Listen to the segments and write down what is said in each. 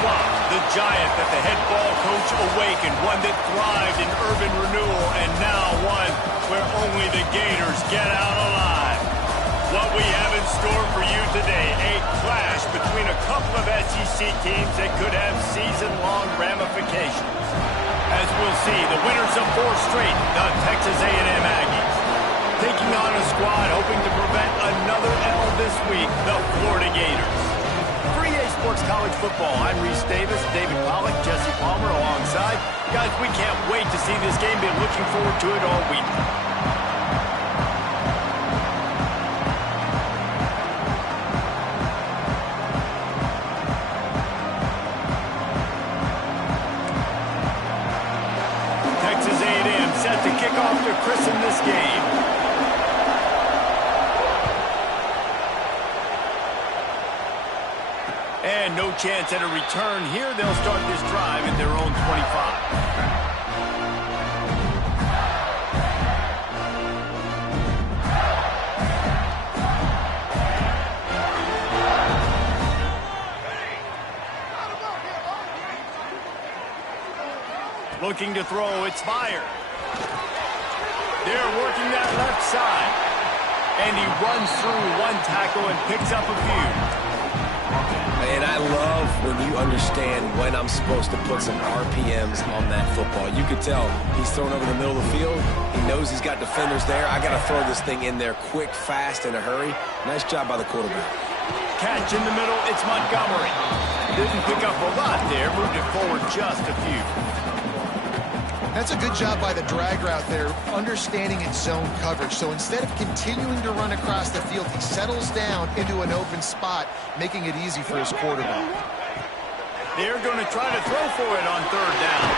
Swamp, the giant that the head ball coach awakened, one that thrived in urban renewal, and now one where only the Gators get out alive. What we have in store for you today, a clash between a couple of SEC teams that could have season-long ramifications. As we'll see, the winners of 4 straight, the Texas A&M Aggies, taking on a squad hoping to prevent another L this week, the Florida Gators. For EA Sports College Football, I'm Reese Davis, David Pollack, Jesse Palmer alongside. Guys, we can't wait to see this game. Been looking forward to it all week. Texas A&M set to kick off to christen this game. And no chance at a return here. They'll start this drive at their own 25. Looking to throw, it's Meyer. They're working that left side. And he runs through one tackle and picks up a few. And I love when you understand when I'm supposed to put some RPMs on that football. You could tell he's throwing over the middle of the field. He knows he's got defenders there. I got to throw this thing in there quick, fast, in a hurry. Nice job by the quarterback. Catch in the middle, it's Montgomery. Didn't pick up a lot there, moved it forward just a few. That's a good job by the drag route there, understanding its zone coverage. So instead of continuing to run across the field, he settles down into an open spot, making it easy for his quarterback. They're going to try to throw for it on 3rd down.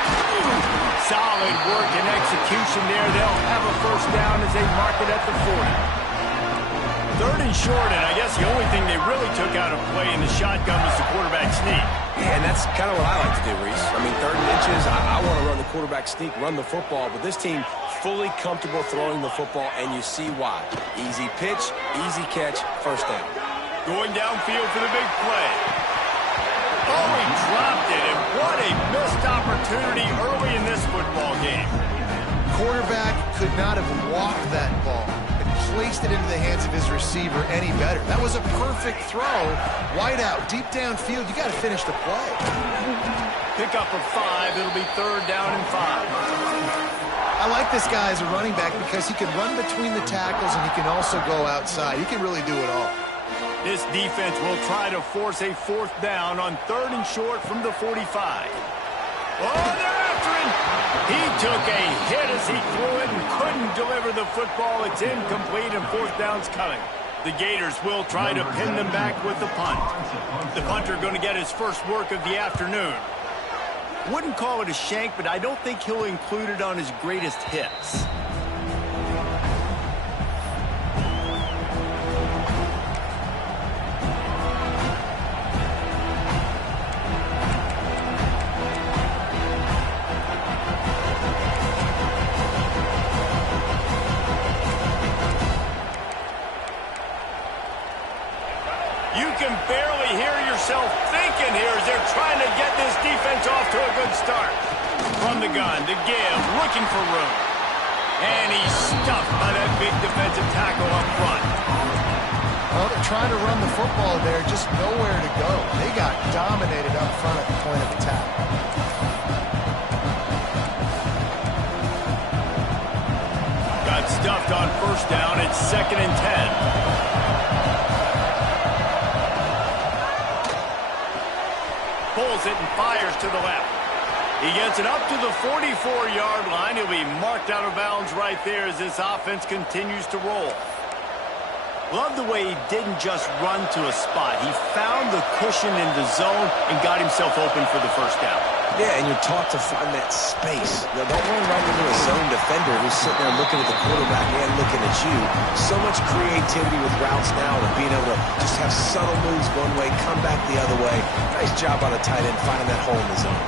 Solid work and execution there. They'll have a 1st down as they mark it at the 40. 3rd and short, and I guess the only thing they really took out of play in the shotgun was the quarterback sneak. Yeah, and that's kind of what I like to do, Reese. I mean, 3rd and inches, I want to run the quarterback sneak, run the football, but this team fully comfortable throwing the football, and you see why. Easy pitch, easy catch, 1st down. Going downfield for the big play. Oh, he dropped it, and what a missed opportunity early in this football game. Quarterback could not have walked that ball and placed it into the hands of his receiver any better. That was a perfect throw. Wide out, deep downfield. You got to finish the play. Pick up of 5. It'll be 3rd down and 5. I like this guy as a running back because he can run between the tackles and he can also go outside. He can really do it all. This defense will try to force a 4th down on 3rd and short from the 45. Oh, they're after him. He took a hit as he threw it and couldn't deliver the football. It's incomplete and 4th down's coming. The Gators will try to pin them back with the punt. The punter going to get his first work of the afternoon. Wouldn't call it a shank, but I don't think he'll include it on his greatest hits. You can barely hear yourself thinking here as they're trying to get this defense off to a good start. From the gun to give, looking for room. And he's stuffed by that big defensive tackle up front. Well, they're trying to run the football there, just nowhere to go. They got dominated up front at the point of attack. Got stuffed on 1st down. It's 2nd and 10. Pulls it and fires to the left. He gets it up to the 44-yard line. He'll be marked out of bounds right there as this offense continues to roll. Love the way he didn't just run to a spot. He found the cushion in the zone and got himself open for the 1st down. Yeah, and you're taught to find that space. Now, don't run right into a zone defender who's sitting there looking at the quarterback and looking at you. So much creativity with routes now and being able to just have subtle moves one way, come back the other way. Nice job by the tight end finding that hole in the zone.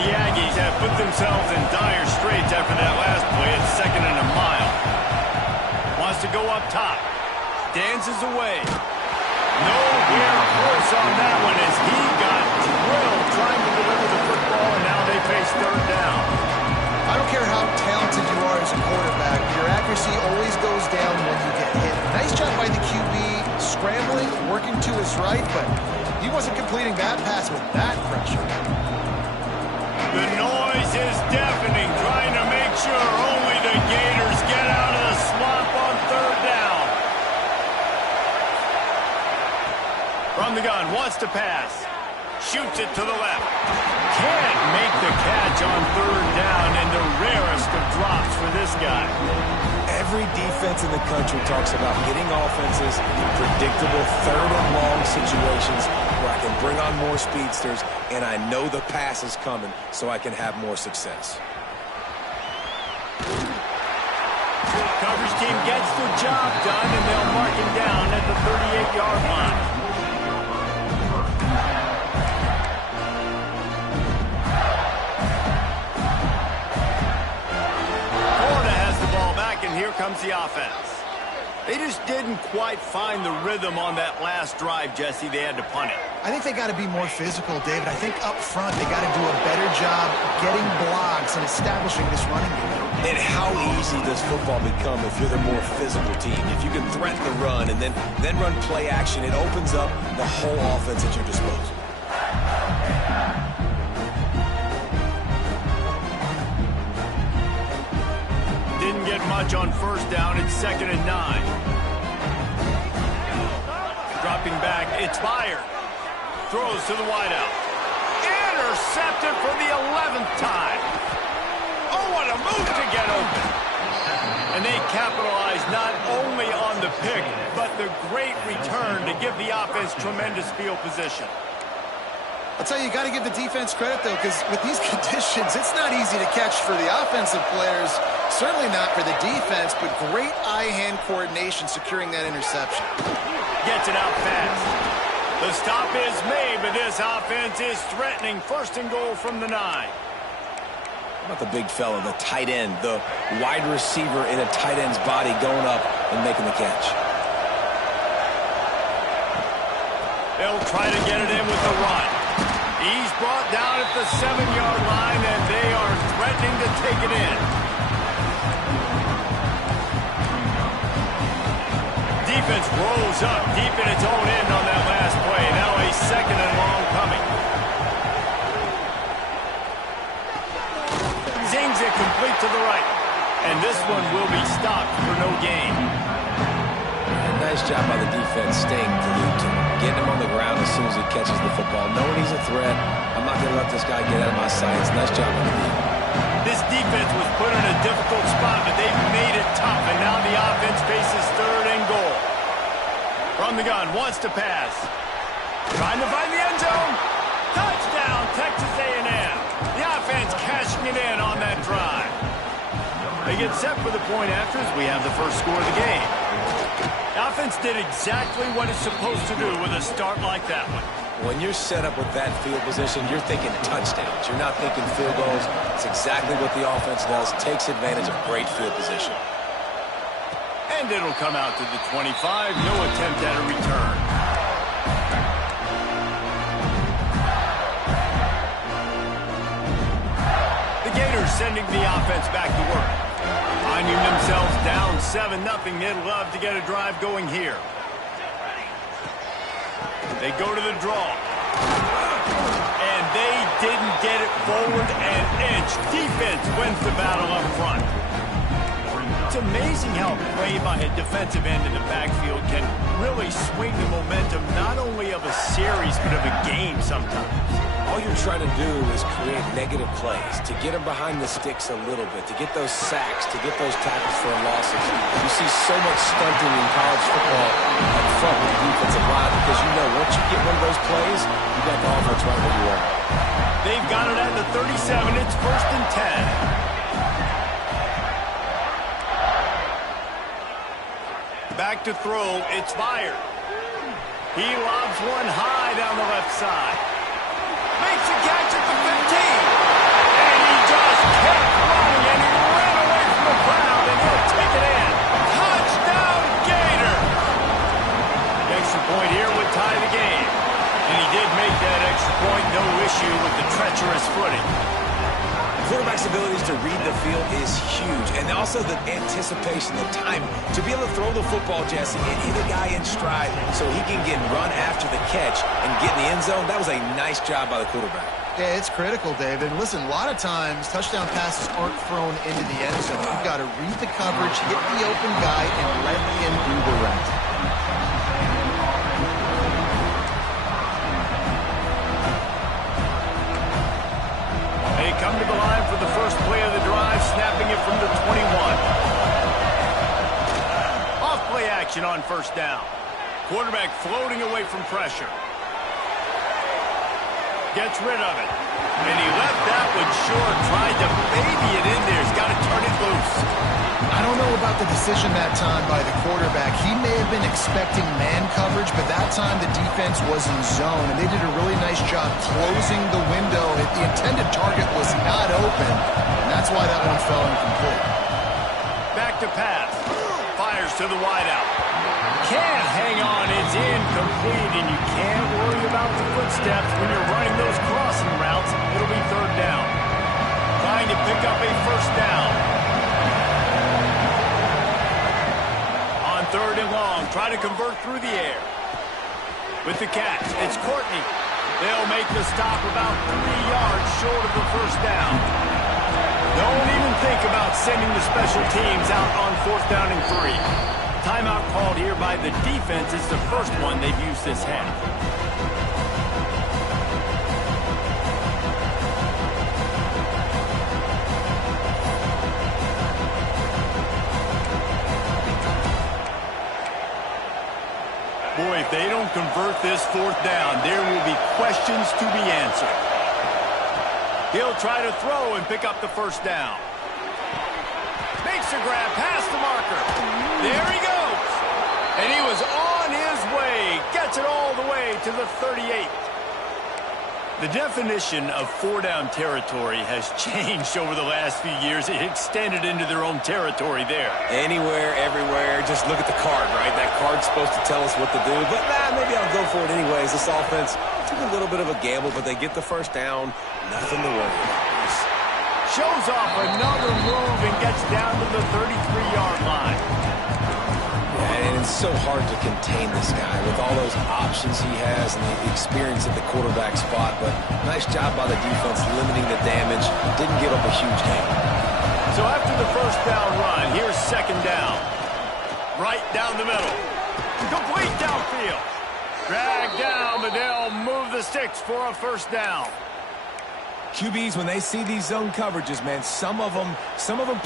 The Aggies have put themselves in dire straits after that last play. It's 2nd and a mile. Wants to go up top. Dances away. Nowhere close on that one as he got drilled trying to deliver the football, and now they face third down. I don't care how talented you are as a quarterback, your accuracy always goes down when you get hit. Nice job by the QB, scrambling, working to his right, but he wasn't completing that pass with that pressure. The noise is deafening, trying to make sure only the Gators get out of the swamp on third down. From the gun, wants to pass. Shoots it to the left. Can't make the catch on third down, and the rarest of drops for this guy. Every defense in the country talks about getting offenses in predictable third and long situations where I can bring on more speedsters and I know the pass is coming so I can have more success. Coverage team gets the job done, and they'll mark him down at the 38-yard line. And here comes the offense. They just didn't quite find the rhythm on that last drive, Jesse. They had to punt it. I think they got to be more physical, David. I think up front they got to do a better job getting blocks and establishing this running game. And how easy does football become if you're the more physical team? If you can threaten the run and then run play action, it opens up the whole offense at your disposal. Didn't get much on first down. It's 2nd and 9. Dropping back, it's fired. Throws to the wideout. Intercepted for the 11th time. Oh, what a move to get open. And they capitalize not only on the pick, but the great return to give the offense tremendous field position. I'll tell you, you got to give the defense credit, though, because with these conditions, it's not easy to catch for the offensive players. Certainly not for the defense, but great eye-hand coordination securing that interception. Gets it out fast. The stop is made, but this offense is threatening. 1st and goal from the 9. How about the big fella, the tight end, the wide receiver in a tight end's body going up and making the catch? They'll try to get it in with the run. He's brought down at the 7-yard line, and they are threatening to take it in. Defense rolls up deep in its own end on that last play. Now a 2nd and long coming. Zings it complete to the right. And this one will be stopped for no gain. Nice job by the defense staying glued to him. Getting him on the ground as soon as he catches the football. Knowing he's a threat, I'm not going to let this guy get out of my sights. Nice job on the defense. This defense was put in a difficult spot, but they've made it tough, and now the offense faces 3rd and goal. From the gun, wants to pass. Trying to find the end zone. Touchdown, Texas A&M. The offense cashing it in on that drive. They get set for the point after as we have the first score of the game. The offense did exactly what it's supposed to do with a start like that one. When you're set up with that field position, you're thinking touchdowns. You're not thinking field goals. It's exactly what the offense does. Takes advantage of great field position. And it'll come out to the 25. No attempt at a return. The Gators sending the offense back to work. Finding themselves down 7-0. They'd love to get a drive going here. They go to the draw. And they didn't get it forward an inch. Defense wins the battle up front. It's amazing how play by a defensive end in the backfield can really swing the momentum not only of a series but of a game sometimes. All you're trying to do is create negative plays, to get them behind the sticks a little bit, to get those sacks, to get those tackles for losses. You see so much stunting in college football up front with the defensive line because you know once you get one of those plays, you got the offense right where you are. They've got it at the 37. It's 1st and 10. Back to throw. It's fired. He lobs one high down the left side. Makes a catch at the 15. And he just kept running, and he ran away from the crowd, and he'll take it in. Touchdown, Gator! The extra point here with that extra point, no issue with the treacherous footing. Quarterback's abilities to read the field is huge, and also the anticipation, the timing. To be able to throw the football, Jesse, and hit a guy in stride so he can get run after the catch and get in the end zone, that was a nice job by the quarterback. Yeah, it's critical, David. Listen, a lot of times touchdown passes aren't thrown into the end zone. You've got to read the coverage, hit the open guy, and let him do the rest. They come to the line for the first play of the drive, snapping it from the 21. Off play action on first down. Quarterback floating away from pressure. Gets rid of it. And he left that one short, tried to baby it in there. He's got to turn it loose. I don't know about the decision that time by the quarterback. He may have been expecting man coverage, but that time the defense was in zone, and they did a really nice job closing the window. The intended target was not open, and that's why that one fell incomplete. Back to pass. Fires to the wideout. Can't hang on. It's incomplete, and you can't worry about the footsteps when you're running those crossing routes. It'll be third down. Trying to pick up a first down. On third and long, try to convert through the air. With the catch, it's Courtney. They'll make the stop about 3 yards short of the first down. Don't even think about sending the special teams out on fourth down and 3. Timeout called here by the defense. It's the first one they've used this half. Boy, if they don't convert this fourth down, there will be questions to be answered. He'll try to throw and pick up the first down. Makes a grab past the marker. There he goes. And he was on his way. Gets it all the way to the 38. The definition of four-down territory has changed over the last few years. It extended into their own territory there. Anywhere, everywhere, just look at the card, right? That card's supposed to tell us what to do, but maybe I'll go for it anyways. This offense took a little bit of a gamble, but they get the first down. Nothing to worry about. Shows off another move and gets down to the 33-yard line. And it's so hard to contain this guy with all those options he has and the experience at the quarterback spot. But nice job by the defense limiting the damage. Didn't give up a huge game. So after the first down run, here's second down. Right down the middle. Complete downfield. Drag down, but they'll move the sticks for a first down. QBs, when they see these zone coverages, man, some of them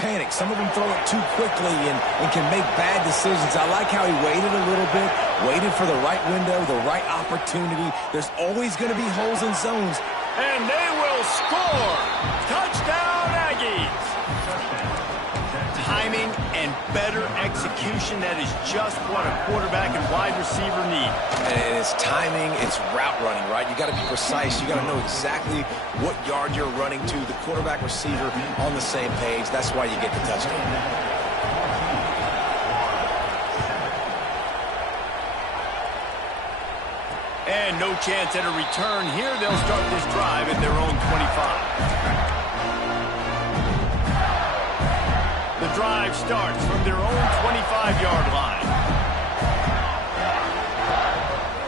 panic. Some of them throw it too quickly and can make bad decisions. I like how he waited a little bit, waited for the right window, the right opportunity. There's always going to be holes in zones. And they will score. Touchdown, Aggies. Timing and better execution, that is just what a quarterback and wide receiver need. And it's timing, it's route running, right? You got to be precise. You got to know exactly what yard you're running to. The quarterback receiver on the same page. That's why you get the touchdown. And no chance at a return here. They'll start this drive at their own 25. The drive starts from their own 25-yard line.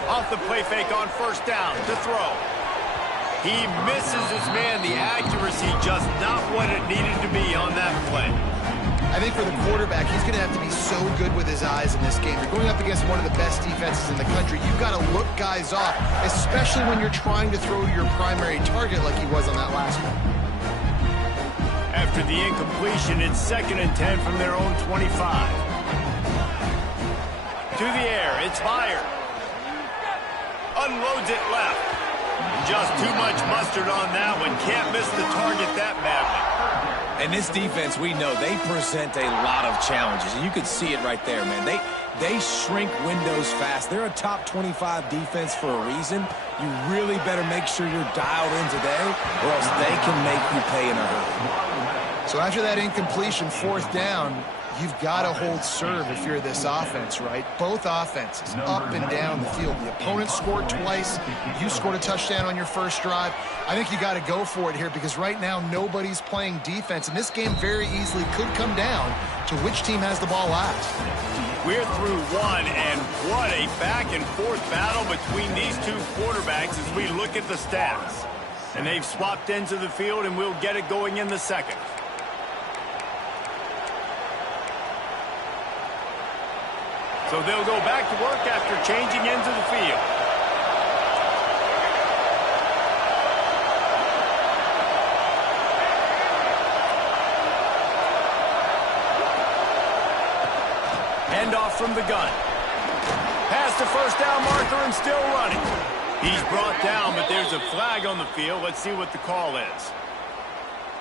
Off the play fake on first down to throw. He misses his man. The accuracy just not what it needed to be on that play. I think for the quarterback, he's going to have to be so good with his eyes in this game. You're going up against one of the best defenses in the country. You've got to look guys off, especially when you're trying to throw to your primary target like he was on that last one. After the incompletion, it's 2nd and 10 from their own 25. To the air, it's fired. Unloads it left. Just too much mustard on that one. Can't miss the target that badly. And this defense, we know, they present a lot of challenges. And you could see it right there, man. They shrink windows fast. They're a top 25 defense for a reason. You really better make sure you're dialed in today, or else they can make you pay in a hurry. So after that incompletion, fourth down, You've got to hold serve if you're this offense, right? Both offenses up and down the field. The opponent scored twice. You scored a touchdown on your first drive. I think you got to go for it here because right now nobody's playing defense, and this game very easily could come down to which team has the ball last. We're through one, and what a back-and-forth battle between these two quarterbacks as we look at the stats. And they've swapped ends of the field, and we'll get it going in the second. So they'll go back to work after changing ends of the field. Handoff from the gun. Pass to first down marker and still running. He's brought down, but there's a flag on the field. Let's see what the call is.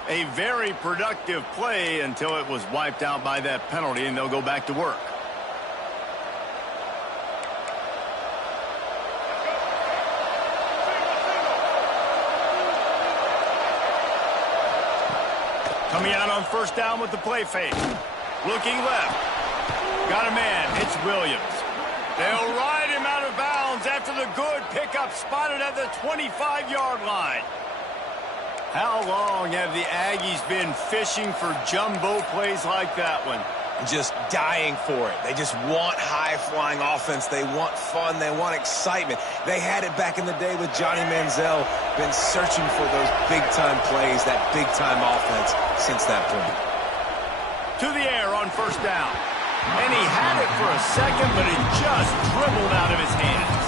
A very productive play until it was wiped out by that penalty, and they'll go back to work. Coming out on first down with the play fake. Looking left. Got a man. It's Williams. They'll ride him out of bounds after the good pickup spotted at the 25-yard line. How long have the Aggies been fishing for jumbo plays like that one? Just dying for it. They just want high-flying offense. They want fun. They want excitement. They had it back in the day with Johnny Manziel. Been searching for those big-time plays, that big-time offense since that point. To the air on first down. And he had it for a second, but it just dribbled out of his hands.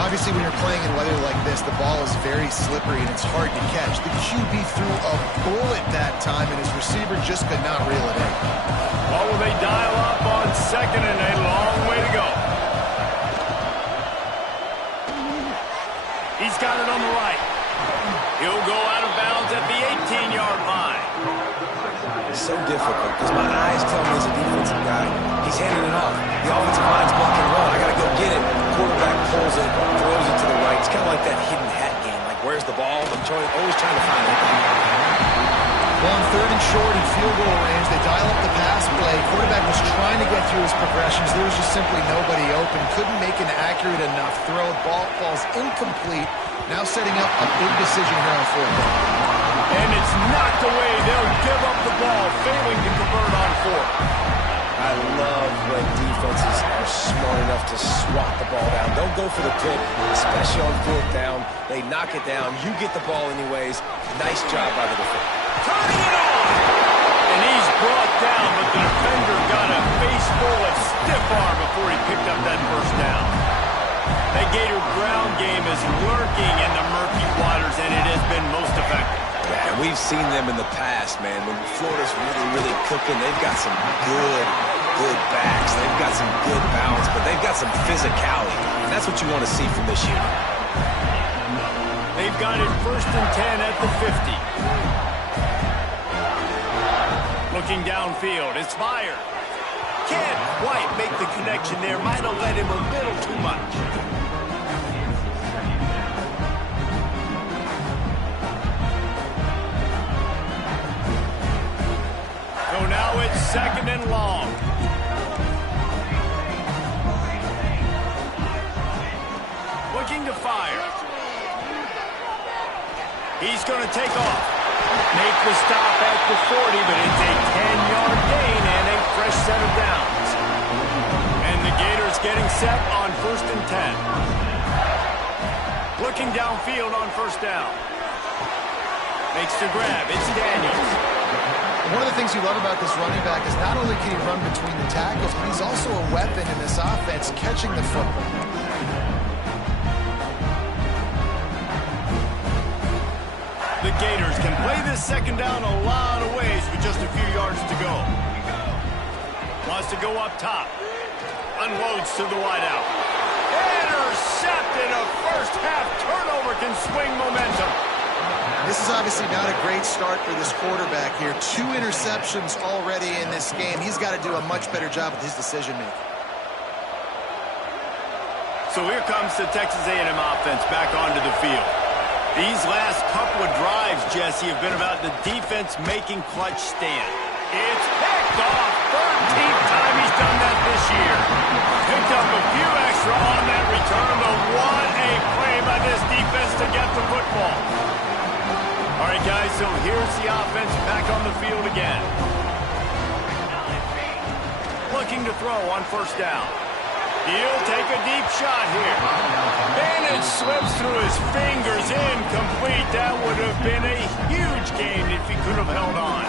Obviously, when you're playing in weather like this, the ball is very slippery and it's hard to catch. The QB threw a bullet that time, and his receiver just could not reel it in. What will they dial up on second and a long way to go? He's got it on the right. He'll go out of bounds at the 18-yard line. It's so difficult because my eyes tell me as a defensive guy, he's handing it off. The offensive line's blocking run. I got to go get it. Quarterback pulls it, throws it to the right. It's kind of like that hidden hat game. Like, where's the ball? I'm always trying to find it. Well, on third and short and field goal range, they dial up the pass play. Quarterback was trying to get through his progressions. There was just simply nobody open. Couldn't make an accurate enough throw. Ball falls incomplete. Now setting up a big decision here on fourth down. And it's knocked away. They'll give up the ball, failing to convert on fourth. I love when defenses are smart enough to swat the ball down. Don't go for the pick, especially on fourth down. They knock it down. You get the ball anyways. Nice job by the defender. Turning it on! And he's brought down, but the defender got a face full of stiff arm before he picked up that first down. That Gator ground game is lurking in the murky waters, and it has been most effective. Yeah, and we've seen them in the past, man. When Florida's really cooking, they've got some good backs. They've got some good balance, but they've got some physicality. And that's what you want to see from this unit. They've got it first and 10 at the 50. Looking downfield, it's fired. Can't quite make the connection there. Might have led him a little too much. So now it's second and long. Looking to fire. He's going to take off. Make the stop at the 40, but it's a 10-yard gain and a fresh set of downs. And the Gators getting set on first and 10. Looking downfield on first down. Makes the grab. It's Daniels. One of the things you love about this running back is not only can he run between the tackles, but he's also a weapon in this offense catching the football. The Gators can play this second down a lot of ways with just a few yards to go. Wants to go up top. Unloads to the wideout. Intercepted. A first-half turnover can swing momentum. This is obviously not a great start for this quarterback here. 2 interceptions already in this game. He's got to do a much better job with his decision-making. So here comes the Texas A&M offense back onto the field. These last couple of drives, Jesse, have been about the defense making clutch stand. It's picked. picked off. 13th time he's done that this year. Picked up a few extra on that return, but what a play by this defense to get the football. All right, guys, so here's the offense back on the field again. Looking to throw on first down. He'll take a deep shot here. And it slips through his fingers, incomplete. That would have been a huge gain if he could have held on.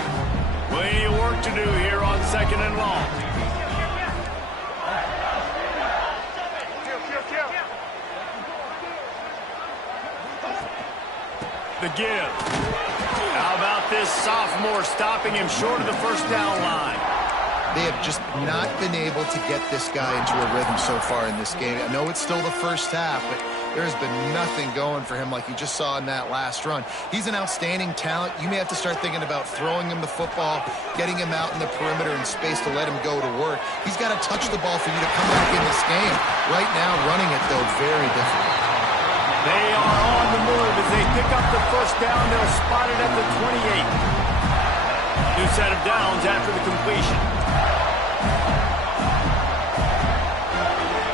Plenty of work to do here on second and long. The give. How about this sophomore stopping him short of the first down line? They have just not been able to get this guy into a rhythm so far in this game. I know it's still the first half, but there's been nothing going for him like you just saw in that last run. He's an outstanding talent. You may have to start thinking about throwing him the football, getting him out in the perimeter in space to let him go to work. He's got to touch the ball for you to come back in this game. Right now, running it, though, very difficult. They are on the move as they pick up the first down. They'll spot it at the 28. New set of downs after the completion.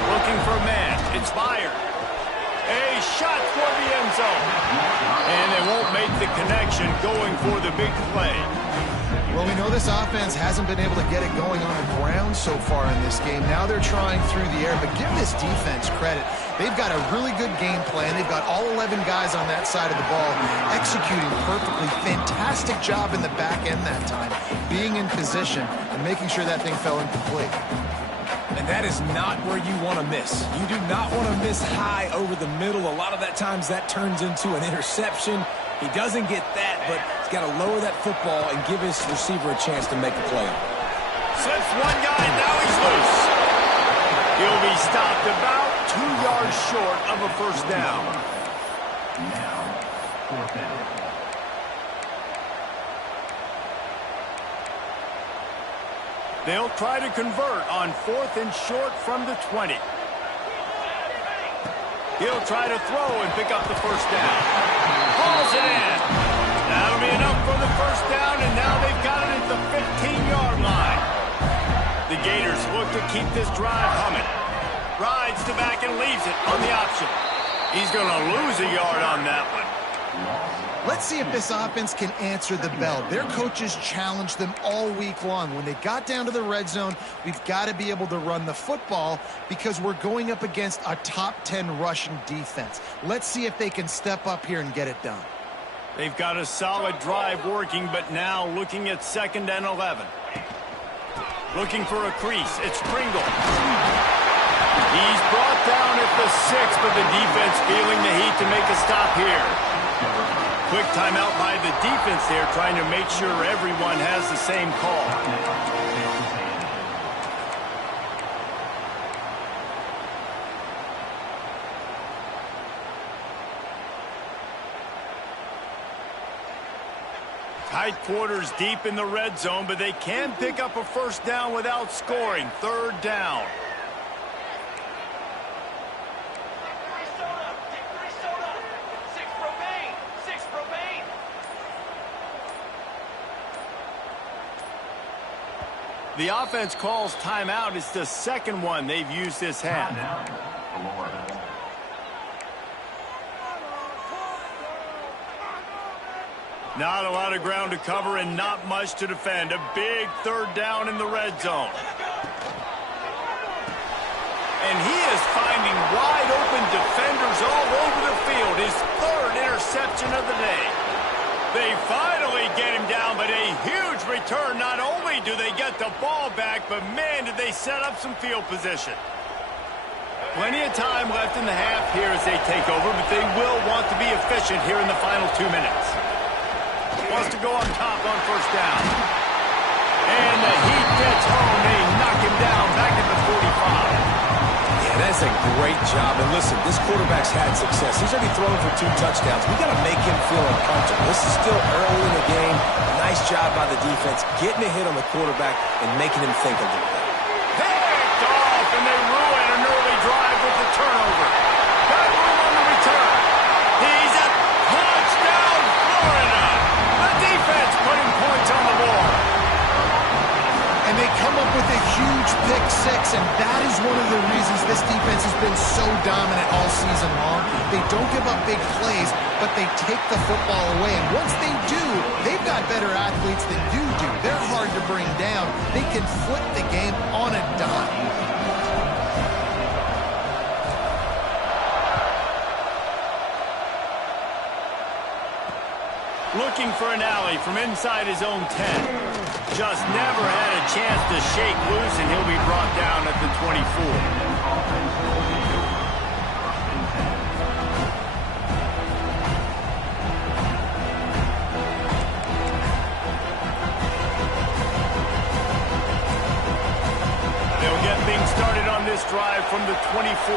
Looking for a man. It's Byard. A shot for the end zone. And they won't make the connection going for the big play. Well, we know this offense hasn't been able to get it going on the ground so far in this game. Now they're trying through the air, but give this defense credit. They've got a really good game plan. They've got all 11 guys on that side of the ball executing perfectly. Fantastic job in the back end that time, being in position and making sure that thing fell incomplete. And that is not where you want to miss. You do not want to miss high over the middle. A lot of that times that turns into an interception. He doesn't get that, but he's got to lower that football and give his receiver a chance to make a play. Slips one guy, now he's loose. He'll be stopped about 2 yards short of a first down. Now, forfeit. They'll try to convert on 4th and short from the 20. He'll try to throw and pick up the first down. Hauls it in. That'll be enough for the first down, and now they've got it at the 15-yard line. The Gators look to keep this drive humming. Rides to back and leaves it on the option. He's going to lose a yard on that one. Let's see if this offense can answer the bell. Their coaches challenged them all week long. When they got down to the red zone, we've got to be able to run the football because we're going up against a top 10 rushing defense. Let's see if they can step up here and get it done. They've got a solid drive working, but now looking at 2nd and 11. Looking for a crease. It's Pringle. He's brought down at the 6, but the defense feeling the heat to make a stop here. Quick timeout by the defense there, trying to make sure everyone has the same call. Tight quarters deep in the red zone, but they can pick up a first down without scoring. 3rd down. The offense calls timeout. It's the 2nd one they've used this half. Not a lot of ground to cover and not much to defend. A big 3rd down in the red zone. And he is finding wide open defenders all over the field. His 3rd interception of the day. They finally get him down, but a huge return. Not only do they get the ball back, but man, did they set up some field position. Plenty of time left in the half here as they take over, but they will want to be efficient here in the final 2 minutes. Wants to go on top on first down. And the heat gets home. They knock him down back at the 45. Yeah, that's a great job. And listen, this quarterback's had success. He's already thrown for 2 touchdowns. We got to make him feel uncomfortable. This is still early in the game. Nice job by the defense, getting a hit on the quarterback and making him think a little bit. Picked off, and they ruin an early drive with the turnover. Got room on the return. He's a touchdown, Florida. The defense putting points on the board. And Listen, that is one of the reasons this defense has been so dominant all season long. They don't give up big plays, but they take the football away. And once they do, they've got better athletes than you do. They're hard to bring down. They can flip the game on a dime. Looking for an alley from inside his own 10. Just never had a chance to shake loose, and he'll be brought down at the 24. They'll get things started on this drive from the 24.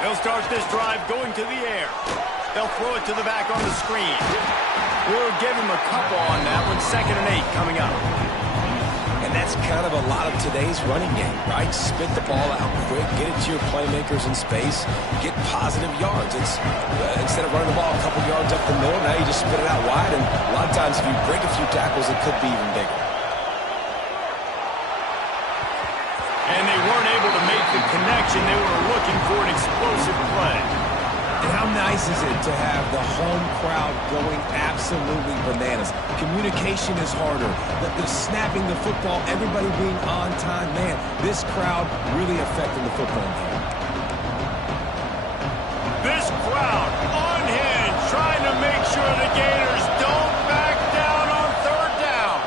They'll start this drive going to the air. They'll throw it to the back on the screen. We'll give him a couple on that one. 2nd and 8 coming up. And that's kind of a lot of today's running game, right? Spit the ball out quick, get it to your playmakers in space, get positive yards. It's instead of running the ball a couple yards up the middle, now you just spit it out wide. And a lot of times if you break a few tackles, it could be even bigger. And they weren't able to make the connection. They were looking for an explosive play. And how nice is it to have the home crowd going absolutely bananas? Communication is harder. The snapping the football, everybody being on time. Man, this crowd really affecting the football game. This crowd unhinged, trying to make sure the Gators don't back down on 3rd down.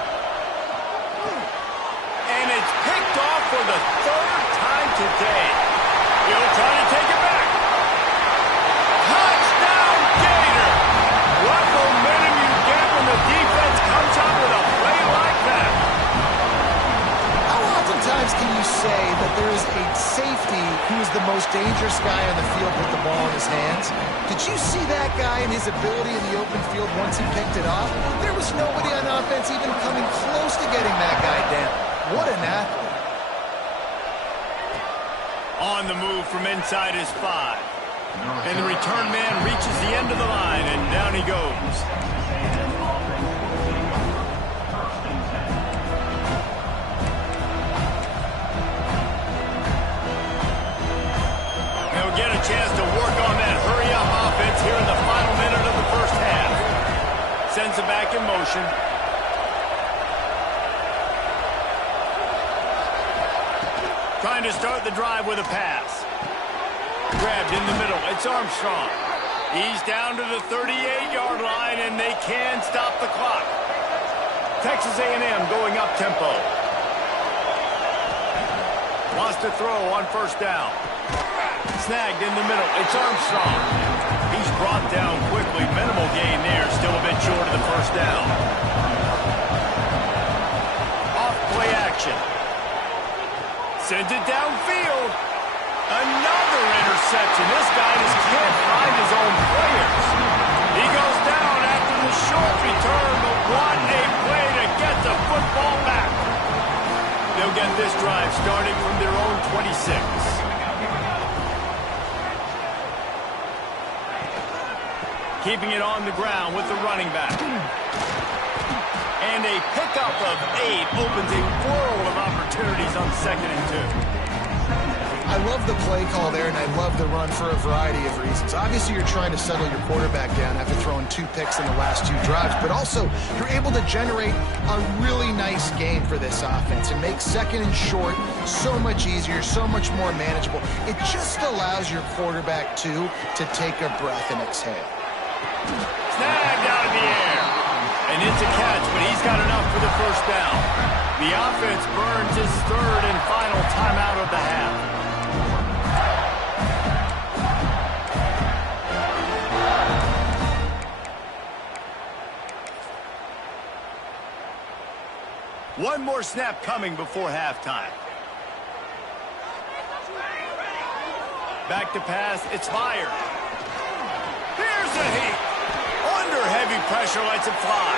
And it's picked off for the 3rd time today. He'll try to take it back. Touchdown, Gator! What momentum you get when the defense comes up with a play like that. How oftentimes can you say that there is a safety who is the most dangerous guy on the field with the ball in his hands? Did you see that guy and his ability in the open field once he picked it off? There was nobody on offense even coming close to getting that guy down. What an athlete. On the move from inside his 5. And the return man reaches the end of the line, and down he goes. They'll get a chance to work on that hurry-up offense here in the final minute of the first half. Sends it back in motion. Trying to start the drive with a pass. Grabbed in the middle. It's Armstrong. He's down to the 38-yard line, and they can stop the clock. Texas A&M going up tempo. Wants to throw on 1st down. Snagged in the middle. It's Armstrong. He's brought down quickly. Minimal gain there. Still a bit short of the 1st down. Off play action. Sends it downfield. Another interception. This guy just can't find his own players. He goes down after the short return, but what a play to get the football back. They'll get this drive starting from their own 26. Keeping it on the ground with the running back. And a pickup of 8 opens a world of opportunities on 2nd and 2. I love the play call there, and I love the run for a variety of reasons. Obviously, you're trying to settle your quarterback down after throwing 2 picks in the last 2 drives, but also you're able to generate a really nice game for this offense and make 2nd and short so much easier, so much more manageable. It just allows your quarterback, too, to take a breath and exhale. Snagged out of the air. And it's a catch, but he's got enough for the 1st down. The offense burns his 3rd and final timeout of the half. One more snap coming before halftime. Back to pass. It's fired. Here's the heat. Under heavy pressure, lets it fly.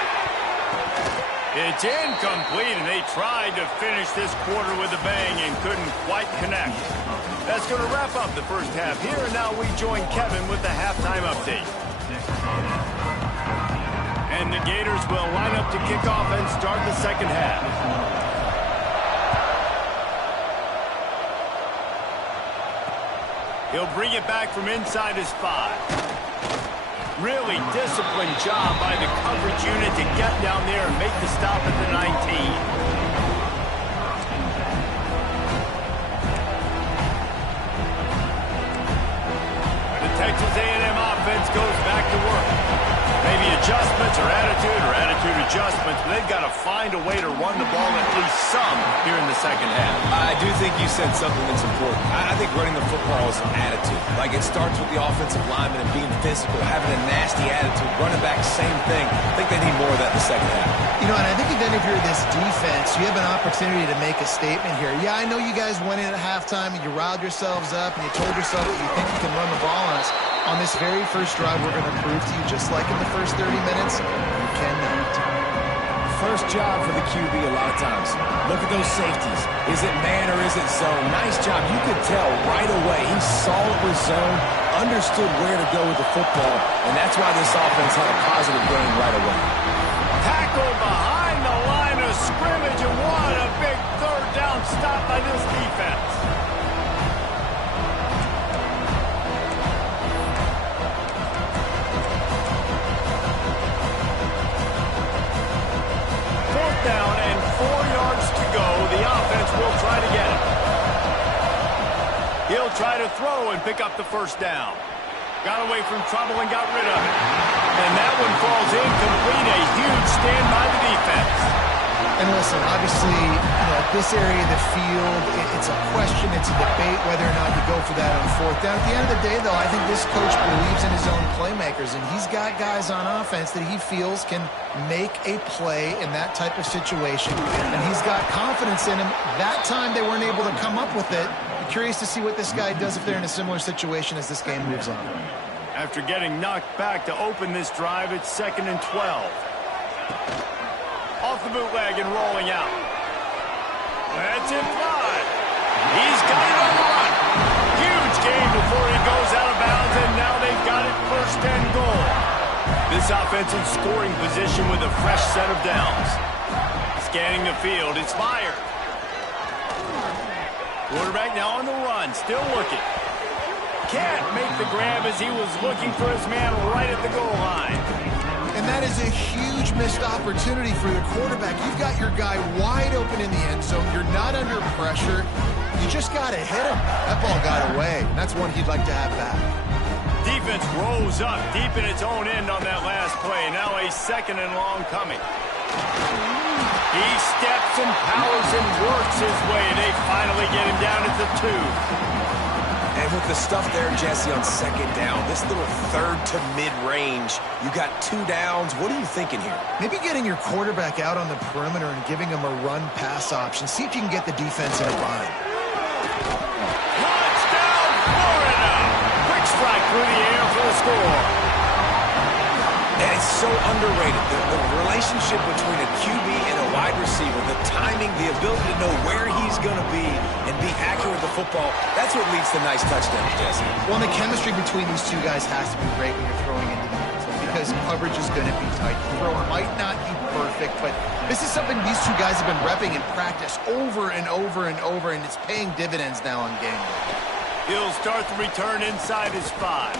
It's incomplete, and they tried to finish this quarter with a bang and couldn't quite connect. That's going to wrap up the first half here, and now we join Kevin with the halftime update. And the Gators will line up to kick off and start the second half. He'll bring it back from inside his 5. Really disciplined job by the coverage unit to get down there and make the stop at the 19. Texas A&M offense goes back to work. Maybe adjustments or attitude adjustments, but they've got to find a way to run the ball at least some here in the second half. I do think you said something that's important. I think running the football is an attitude. Like, it starts with the offensive lineman and being physical, having a nasty attitude. Running back, same thing. I think they need more of that in the second half. You know, and I think even if you're this defense, you have an opportunity to make a statement here. Yeah, I know you guys went in at halftime and you riled yourselves up and you told yourself that you think you can run the ball on us. On this very first drive, we're going to prove to you, just like in the first 30 minutes, you cannot. First job for the QB a lot of times. Look at those safeties. Is it man or is it zone? Nice job. You could tell right away. He saw it was zone, understood where to go with the football, and that's why this offense had a positive gain right away. Tackled behind the line of scrimmage, and what a big third down stop by this defense. Down and 4 yards to go. The offense will try to get it. He'll try to throw and pick up the first down. Got away from trouble and got rid of it. And that one falls incomplete. A huge stand by the defense. And listen, obviously, this area of the field, it's a question, it's a debate whether or not you go for that on fourth down. At the end of the day, though, I think this coach believes in his own playmakers, and he's got guys on offense that he feels can make a play in that type of situation, and he's got confidence in him. That time they weren't able to come up with it. I'm curious to see what this guy does if they're in a similar situation as this game moves on. After getting knocked back to open this drive, it's 2nd and 12. Off the bootleg and rolling out. That's it fly. He's got it on the run. Huge gain before he goes out of bounds, and now they've got it 1st and goal. This offense in scoring position with a fresh set of downs. Scanning the field, it's fired. Quarterback now on the run, still looking. Can't make the grab as he was looking for his man right at the goal line. And that is a huge missed opportunity for the quarterback. You've got your guy wide open in the end zone. You're not under pressure. You just got to hit him. That ball got away. That's one he'd like to have back. Defense rose up deep in its own end on that last play. Now a 2nd and long coming. He steps and powers and works his way. They finally get him down at the 2. And with the stuff there, Jesse, on 2nd down, this little third to mid-range, you got 2 downs. What are you thinking here? Maybe getting your quarterback out on the perimeter and giving him a run-pass option. See if you can get the defense in a bind. Touchdown, Florida! Quick strike through the air for the score. And it's so underrated. The relationship between a QB and a wide receiver, the timing, the ability to know where he's going to be and be accurate with the football, that's what leads to nice touchdowns, Jesse. Well, the chemistry between these two guys has to be great when you're throwing into the end zone because coverage is going to be tight. The throw might not be perfect, but this is something these two guys have been repping in practice over and over and over, and it's paying dividends now on game day. He'll start the return inside his 5.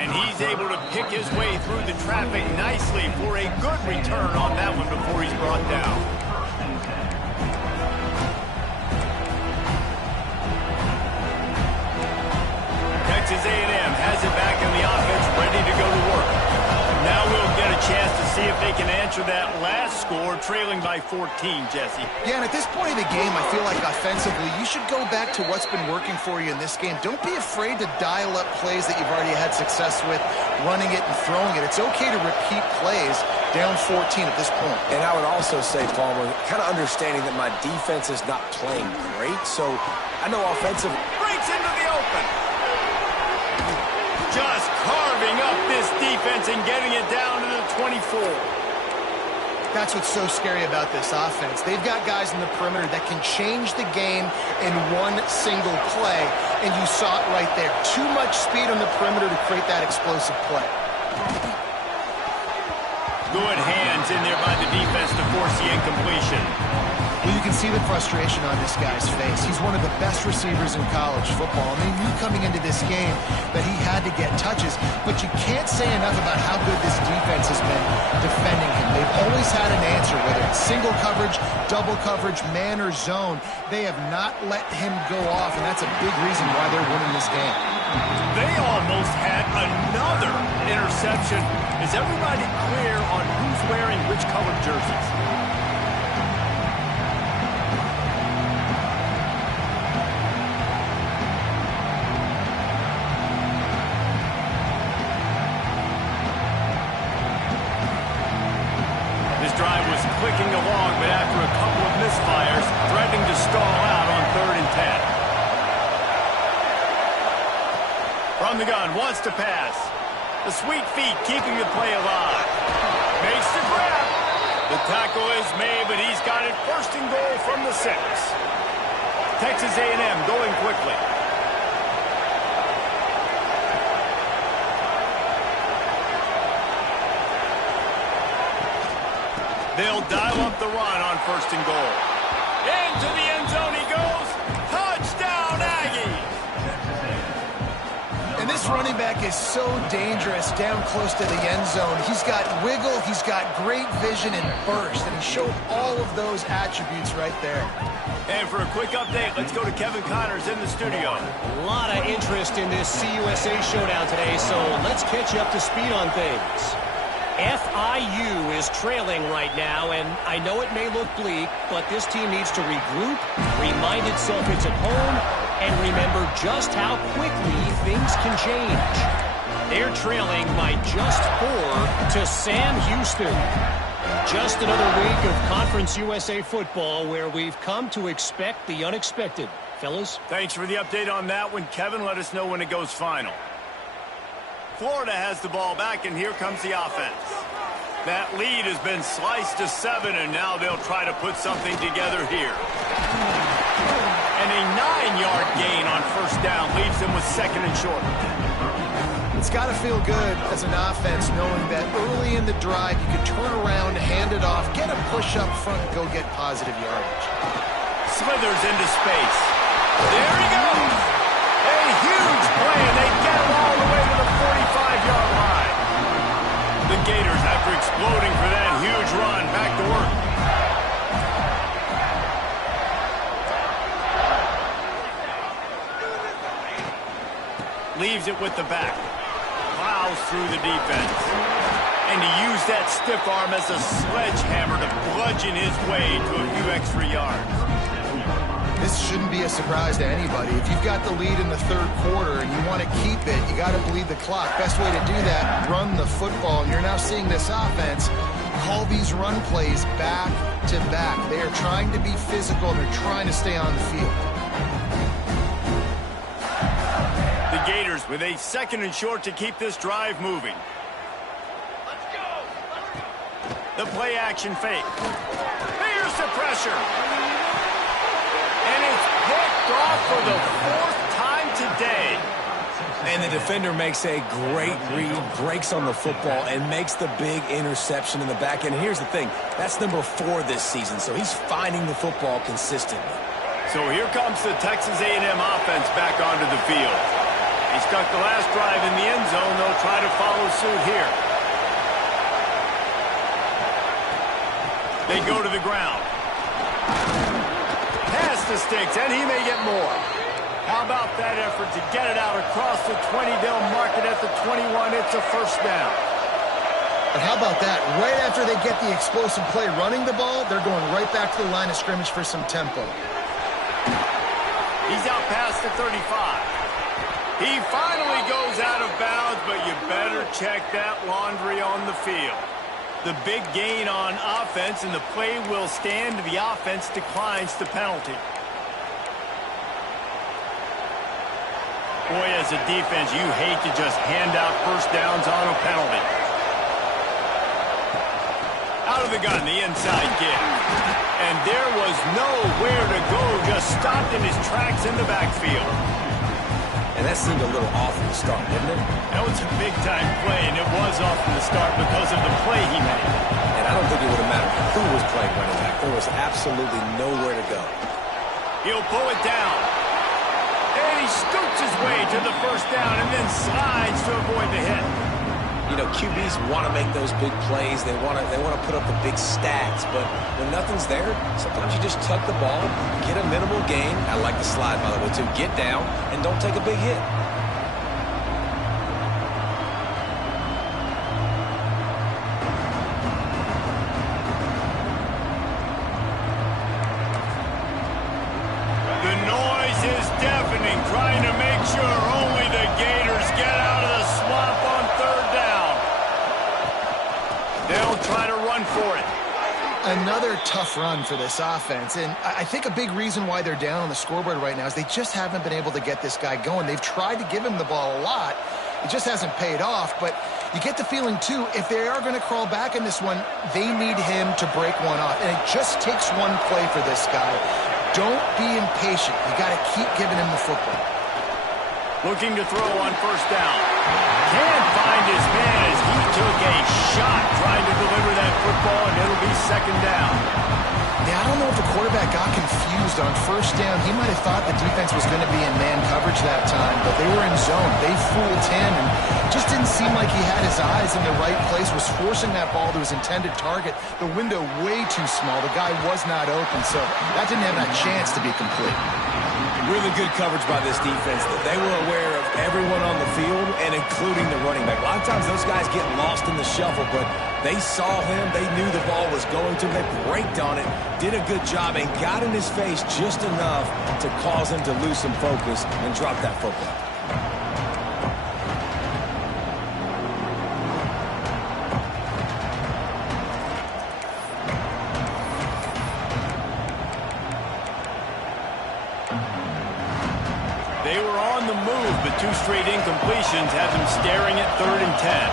And he's able to pick his way through the traffic nicely for a good return on that one before he's brought down. Texas A&M has it back in the offense, ready to go to work. Now we'll get a chance to see if they can answer that last score, trailing by 14, Jesse. Yeah, and at this point of the game, I feel like offensively, you should go back to what's been working for you in this game. Don't be afraid to dial up plays that you've already had success with, running it and throwing it. It's okay to repeat plays down 14 at this point. And I would also say, Palmer, kind of understanding that my defense is not playing great, so I know offensive breaks into the open. Just carving up this defense and getting it down to the 24. That's what's so scary about this offense. They've got guys in the perimeter that can change the game in one single play, and you saw it right there. Too much speed on the perimeter to create that explosive play. Good hands in there by the defense to force the incompletion. Well, you can see the frustration on this guy's face. He's one of the best receivers in college football. And they knew coming into this game that he had to get touches, but you can't say enough about how good this defense has been defending him. They've always had an answer, whether it's single coverage, double coverage, man or zone. They have not let him go off, and that's a big reason why they're winning this game. They almost had another interception. Is everybody clear on who's wearing which colored jerseys? This drive was clicking along, but after a couple of misfires, threatening to stall out on 3rd and 10. From the gun, wants to pass. The sweet feet keeping the play alive. Makes the grab. The tackle is made, but he's got it 1st and goal from the 6. Texas A&M going quickly. They'll dial up the run on 1st and goal. Into the end zone he goes. Touchdown, Aggies! And this running back is so dangerous down close to the end zone. He's got wiggle, he's got great vision and burst, and he showed all of those attributes right there. And for a quick update, let's go to Kevin Connors in the studio. A lot of interest in this CUSA showdown today, so let's catch you up to speed on things. FIU is trailing right now, and I know it may look bleak, but this team needs to regroup, remind itself it's at home, and remember just how quickly things can change. They're trailing by just 4 to Sam Houston. Just another week of Conference USA football where we've come to expect the unexpected. Fellas? Thanks for the update on that one, Kevin. Let us know when it goes final. Florida has the ball back, and here comes the offense. That lead has been sliced to 7, and now they'll try to put something together here. And a 9-yard gain on 1st down leaves them with 2nd and short. It's got to feel good as an offense knowing that early in the drive you can turn around, hand it off, get a push up front, and go get positive yardage. Slithers into space. There he goes! A huge play, and they get him all the way to the 45-yard line. The Gators, after exploding for that huge run, back to work. Leaves it with the back. Plows through the defense. And to use that stiff arm as a sledgehammer to bludgeon his way to a few extra yards. This shouldn't be a surprise to anybody. If you've got the lead in the 3rd quarter and you want to keep it, you got to bleed the clock. Best way to do that, run the football. And you're now seeing this offense call these run plays back to back. They are trying to be physical, and they're trying to stay on the field. The Gators with a 2nd and short to keep this drive moving. Let's go! The play action fake. Here's the pressure. And it's picked off for the 4th time today. And the defender makes a great read, breaks on the football, and makes the big interception in the back end. Here's the thing, that's number 4 this season, so he's finding the football consistently. So here comes the Texas A&M offense back onto the field. He stuck the last drive in the end zone. They'll try to follow suit here. They go to the ground. Pass to Sticks, and he may get more. How about that effort to get it out across the 20? They'll mark it at the 21. It's a 1st down. But how about that? Right after they get the explosive play running the ball, they're going right back to the line of scrimmage for some tempo. He's out past the 35. He finally goes out of bounds, but you better check that laundry on the field. The big gain on offense, and the play will stand. The offense declines the penalty. Boy, as a defense, you hate to just hand out 1st downs on a penalty. Out of the gun, the inside kick. And there was nowhere to go, just stopped in his tracks in the backfield. And that seemed a little off from the start, didn't it? That was a big-time play, and it was off from the start because of the play he made. And I don't think it would have mattered who was playing running back. There was absolutely nowhere to go. He'll pull it down. And he scoots his way to the first down and then slides to avoid the hit. You know, QBs want to make those big plays. They want to put up the big stats. But when nothing's there, sometimes you just tuck the ball, get a minimal gain. I like the slide, by the way, too. Get down and don't take a big hit. The noise is deafening, trying to make sure only the Gators get out of the swamp on third down. They'll try to run for it. Another tough run for this offense, and I think a big reason why they're down on the scoreboard right now is they just haven't been able to get this guy going. They've tried to give him the ball a lot. It just hasn't paid off, but you get the feeling, too, if they are going to crawl back in this one, they need him to break one off, and it just takes one play for this guy. Don't be impatient. You got to keep giving him the football. Looking to throw on first down. Can't find his man as he took a shot trying to deliver that football, and it'll be second down. Yeah, I don't know if the quarterback got confused on first down. He might have thought the defense was going to be in man coverage that time, but they were in zone. They fooled him, and it just didn't seem like he had his eyes in the right place, was forcing that ball to his intended target. The window way too small. The guy was not open, so that didn't have that chance to be complete. Really good coverage by this defense. They were aware of everyone on the field and including the running back. A lot of times those guys get lost in the shuffle, but they saw him. They knew the ball was going to. They braked on it, did a good job, and got in his face just enough to cause him to lose some focus and drop that football. They were on the move, but two straight incompletions had them staring at 3rd and 10.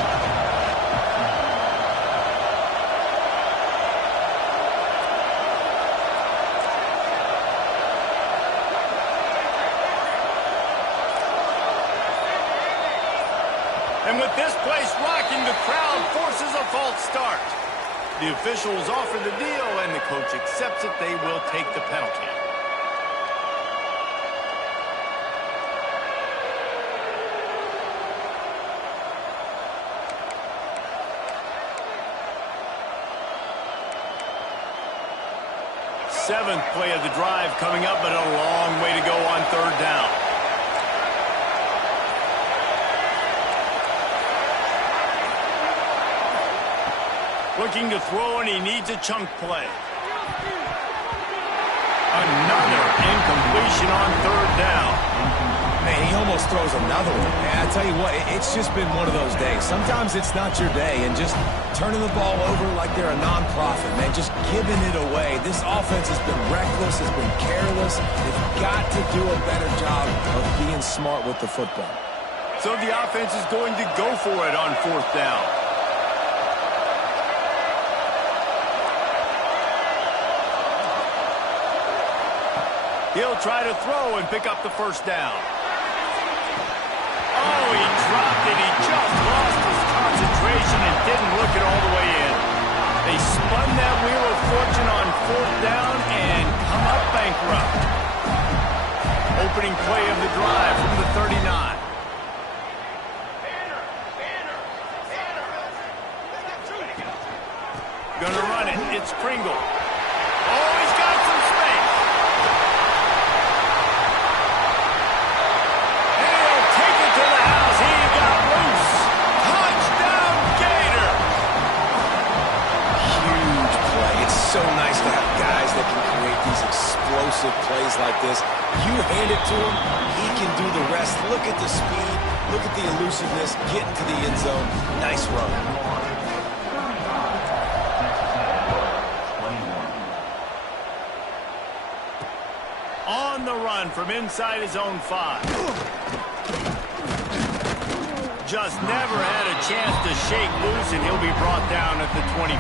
And with this place rocking, the crowd forces a false start. The officials offer the deal, and the coach accepts it. They will take the penalty. Seventh play of the drive coming up, but a long way to go on third down. Looking to throw, and he needs a chunk play. Another incompletion on third down. Man, he almost throws another one. And I tell you what, it's just been one of those days. Sometimes it's not your day, and just turning the ball over like they're a non-profit, man, just giving it away. This offense has been reckless, has been careless. They've got to do a better job of being smart with the football. So the offense is going to go for it on fourth down. He'll try to throw and pick up the first down. Oh, he dropped it. He just lost his concentration and didn't look it all the way in. They spun that wheel of fortune on fourth down and come up bankrupt. Opening play of the drive from the 39. Gonna run it. It's Pringle. Oh, he's got some space. And he'll take it to the house. He got loose. Touchdown, Gator. Huge play. It's so nice to have guys that can create these explosive plays like this. You hand it to him, he can do the rest. Look at the speed. Look at the elusiveness. Get into the end zone. Nice run. On the run from inside his own 5. Just never had a chance to shake loose, and he'll be brought down at the 24.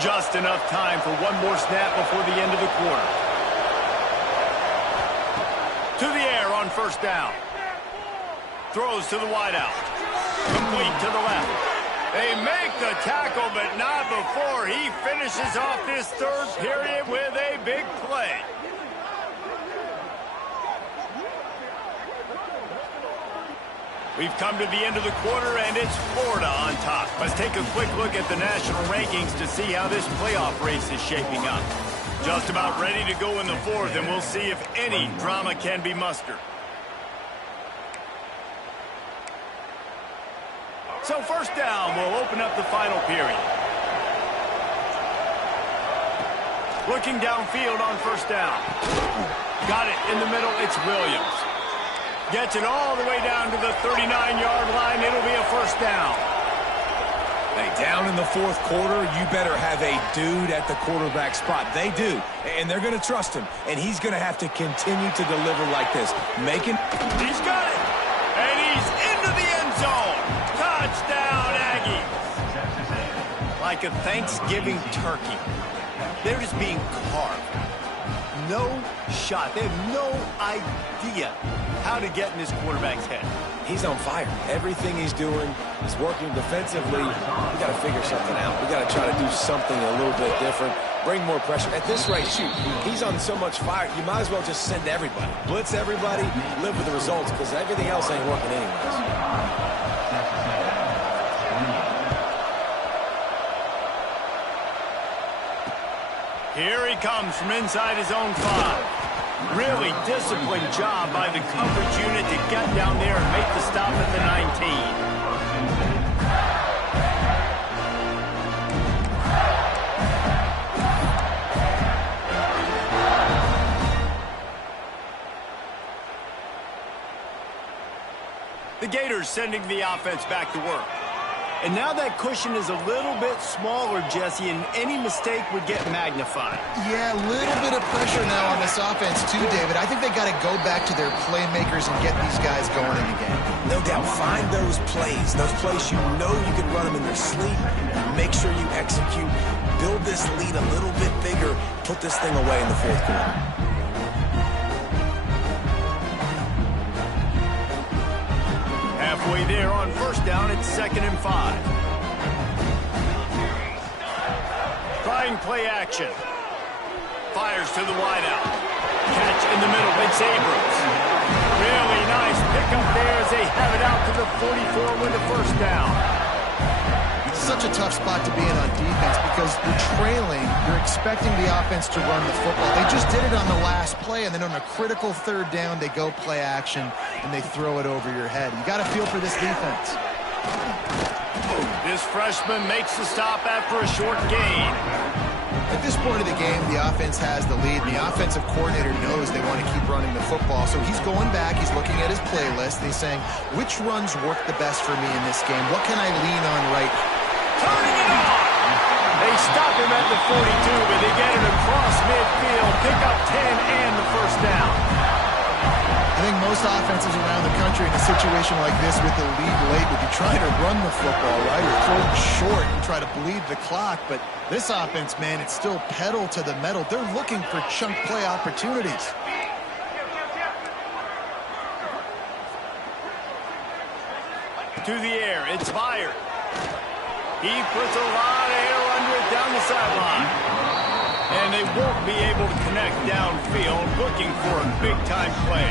Just enough time for one more snap before the end of the quarter. To the air on first down. Throws to the wideout. Complete to the left. They make the tackle, but not before he finishes off this third period with a big play. We've come to the end of the quarter, and it's Florida on top. Let's take a quick look at the national rankings to see how this playoff race is shaping up. Just about ready to go in the fourth, and we'll see if any drama can be mustered. So first down will open up the final period. Looking downfield on first down. Got it in the middle. It's Williams. Gets it all the way down to the 39-yard line. It'll be a first down. Hey, down in the fourth quarter, you better have a dude at the quarterback spot. They do, and they're going to trust him, and he's going to have to continue to deliver like this. He's got it, and he's into the end zone. Touchdown, Aggies. Like a Thanksgiving turkey, they're just being carved. No shot. They have no idea how to get in this quarterback's head. He's on fire. Everything he's doing is working defensively. We got to figure something out. We got to try to do something a little bit different. Bring more pressure. At this rate, shoot, he's on so much fire, you might as well just send everybody. Blitz everybody, live with the results, because everything else ain't working anyways. Here he comes from inside his own 5. Really disciplined job by the coverage unit to get down there and make the stop at the 19. The Gators sending the offense back to work. And now that cushion is a little bit smaller, Jesse, and any mistake would get magnified. Yeah, a little bit of pressure now on this offense too, David. I think they got to go back to their playmakers and get these guys going in the game. No doubt. Find those plays you know you can run them in their sleep. Make sure you execute. Build this lead a little bit bigger. Put this thing away in the fourth quarter. Halfway there on first down, it's 2nd and 5. Trying play action. Fires to the wideout. Catch in the middle, it's Abrams. Really nice pickup there as they have it out to the 44 with the first down. Such a tough spot to be in on defense because you're trailing, you're expecting the offense to run the football. They just did it on the last play, and then on a critical third down, they go play action, and they throw it over your head. You got to feel for this defense. This freshman makes the stop after a short gain. At this point of the game, the offense has the lead, and the offensive coordinator knows they want to keep running the football. So he's going back, he's looking at his playlist, and he's saying, which runs work the best for me in this game? What can I lean on right now? Turning it on! They stop him at the 42, but they get it across midfield. Pick up 10 and the first down. I think most offenses around the country in a situation like this with the lead late would be trying to run the football, right, or throw it short and try to bleed the clock. But this offense, man, it's still pedal to the metal. They're looking for chunk play opportunities. To the air, it's fired. He puts a lot of air under it down the sideline. And they won't be able to connect downfield, looking for a big-time play.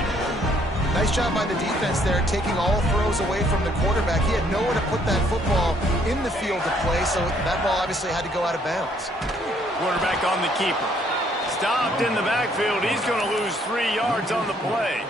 Nice job by the defense there, taking all throws away from the quarterback. He had nowhere to put that football in the field to play, so that ball obviously had to go out of bounds. Quarterback on the keeper. Stopped in the backfield. He's going to lose 3 yards on the play.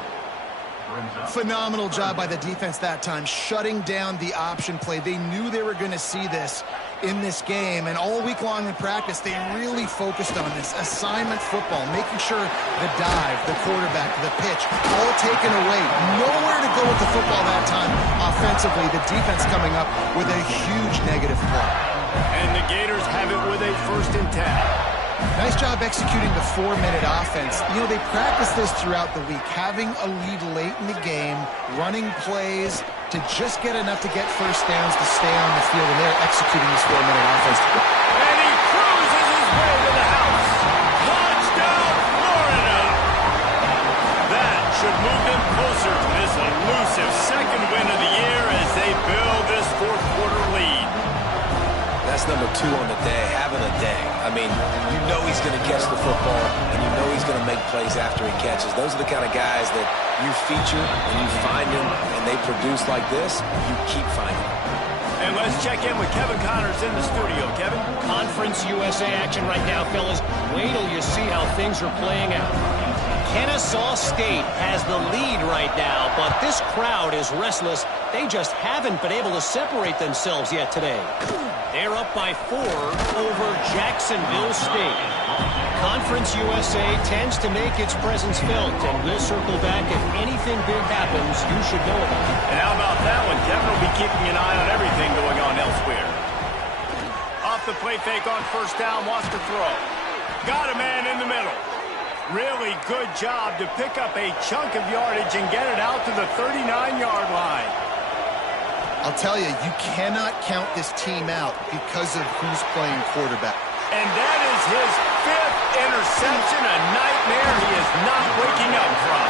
Phenomenal job by the defense that time, shutting down the option play. They knew they were going to see this in this game, and all week long in practice, they really focused on this assignment football, making sure the dive, the quarterback, the pitch, all taken away. Nowhere to go with the football that time offensively. The defense coming up with a huge negative play. And the Gators have it with a 1st and 10. Nice job executing the 4-minute offense. You know, they practice this throughout the week, having a lead late in the game, running plays to just get enough to get first downs to stay on the field, and they're executing this 4-minute offense. And he cruises win of the year as they build this fourth-quarter lead. That's number 2 on the day, having a day. I mean, you know he's going to catch the football, and you know he's going to make plays after he catches. Those are the kind of guys that you feature and you find them, and they produce like this, you keep finding them. And let's check in with Kevin Connors in the studio. Kevin? Conference USA action right now, fellas. Wait till you see how things are playing out. Kennesaw State has the lead right now, but this crowd is restless. They just haven't been able to separate themselves yet today. They're up by 4 over Jacksonville State. Conference USA tends to make its presence felt, and we'll circle back if anything big happens you should know about. And how about that one? Kevin will be keeping an eye on everything going on elsewhere. Off the play fake on first down, wants to throw. Got a man in the middle. Really good job to pick up a chunk of yardage and get it out to the 39-yard line. I'll tell you, you cannot count this team out because of who's playing quarterback. And that is his 5th interception, a nightmare he is not waking up from.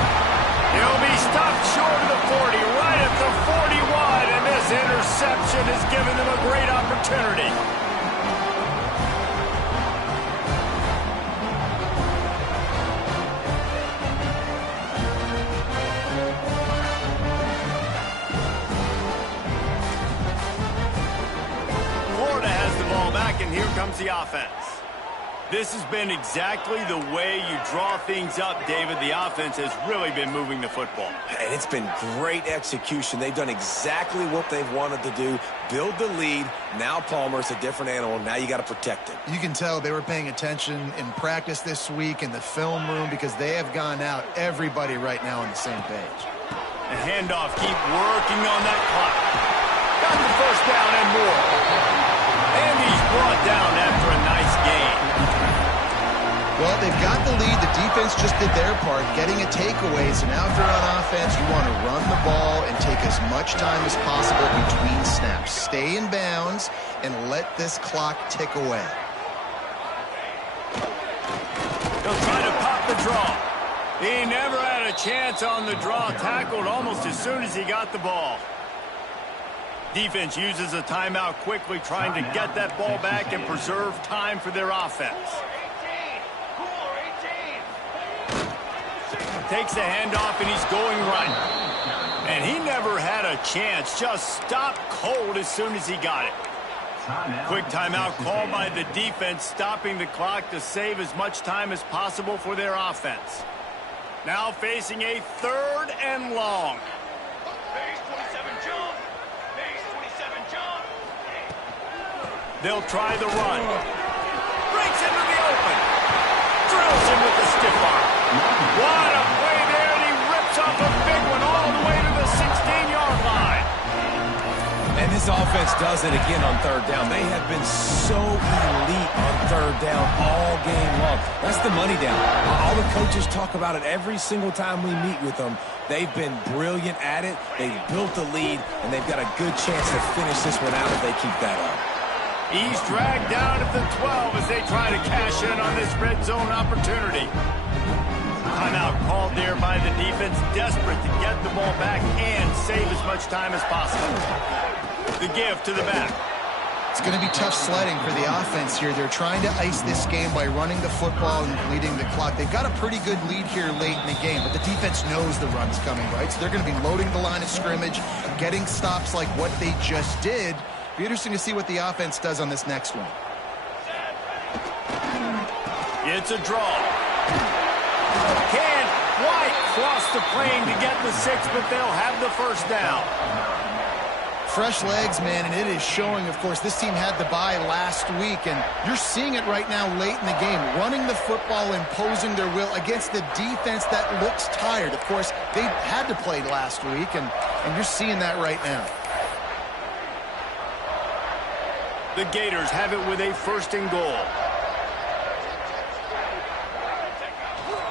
He'll be stopped short of the 40, right at the 41, and this interception has given them a great opportunity. And here comes the offense. This has been exactly the way you draw things up, David. The offense has really been moving the football. And it's been great execution. They've done exactly what they've wanted to do. Build the lead. Now Palmer's a different animal. Now you got to protect him. You can tell they were paying attention in practice this week in the film room because they have gone out, everybody right now on the same page. The handoff, keep working on that clock. Got the first down and more. And he's brought down after a nice gain. Well, they've got the lead. The defense just did their part, getting a takeaway. So now if they're on offense, you want to run the ball and take as much time as possible between snaps. Stay in bounds and let this clock tick away. He'll try to pop the draw. He never had a chance on the draw. Tackled almost as soon as he got the ball. Defense uses a timeout quickly, trying to get that ball back and preserve time for their offense. Takes the handoff, and he's going right. And he never had a chance. Just stopped cold as soon as he got it. Quick timeout called by the defense, stopping the clock to save as much time as possible for their offense. Now facing a 3rd and long. They'll try the run. Breaks into the open. Drills him with the stiff arm. What a play there, and he rips off a big one all the way to the 16-yard line. And this offense does it again on 3rd down. They have been so elite on 3rd down all game long. That's the money down. All the coaches talk about it every single time we meet with them. They've been brilliant at it. They've built the lead, and they've got a good chance to finish this one out if they keep that up. He's dragged down at the 12 as they try to cash in on this red zone opportunity. Timeout called there by the defense, desperate to get the ball back and save as much time as possible. The give to the back. It's going to be tough sledding for the offense here. They're trying to ice this game by running the football and leading the clock. They've got a pretty good lead here late in the game, but the defense knows the run's coming, right? So they're going to be loading the line of scrimmage, getting stops like what they just did. Be interesting to see what the offense does on this next one. It's a draw. Can't quite cross the plane to get the 6, but they'll have the first down. Fresh legs, man, and it is showing, of course, this team had the bye last week, and you're seeing it right now late in the game, running the football, imposing their will against the defense that looks tired. Of course, they had to play last week, and you're seeing that right now. The Gators have it with a 1st and goal.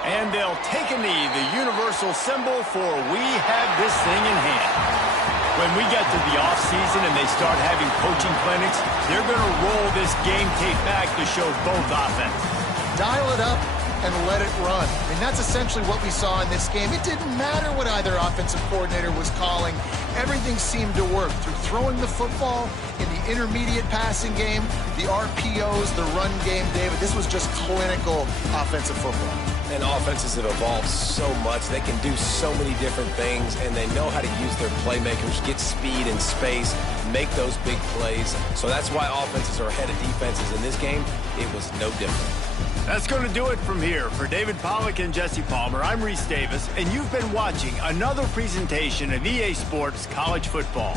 And they'll take a knee, the universal symbol for we have this thing in hand. When we get to the offseason and they start having coaching clinics, they're going to roll this game tape back to show both offenses. Dial it up and let it run. I mean, that's essentially what we saw in this game. It didn't matter what either offensive coordinator was calling. Everything seemed to work through throwing the football, in the intermediate passing game, the RPOs, the run game, David. This was just clinical offensive football. And offenses have evolved so much. They can do so many different things, and they know how to use their playmakers, get speed and space, make those big plays. So that's why offenses are ahead of defenses in this game. It was no different. That's going to do it from here. For David Pollack and Jesse Palmer, I'm Reese Davis, and you've been watching another presentation of EA Sports College Football.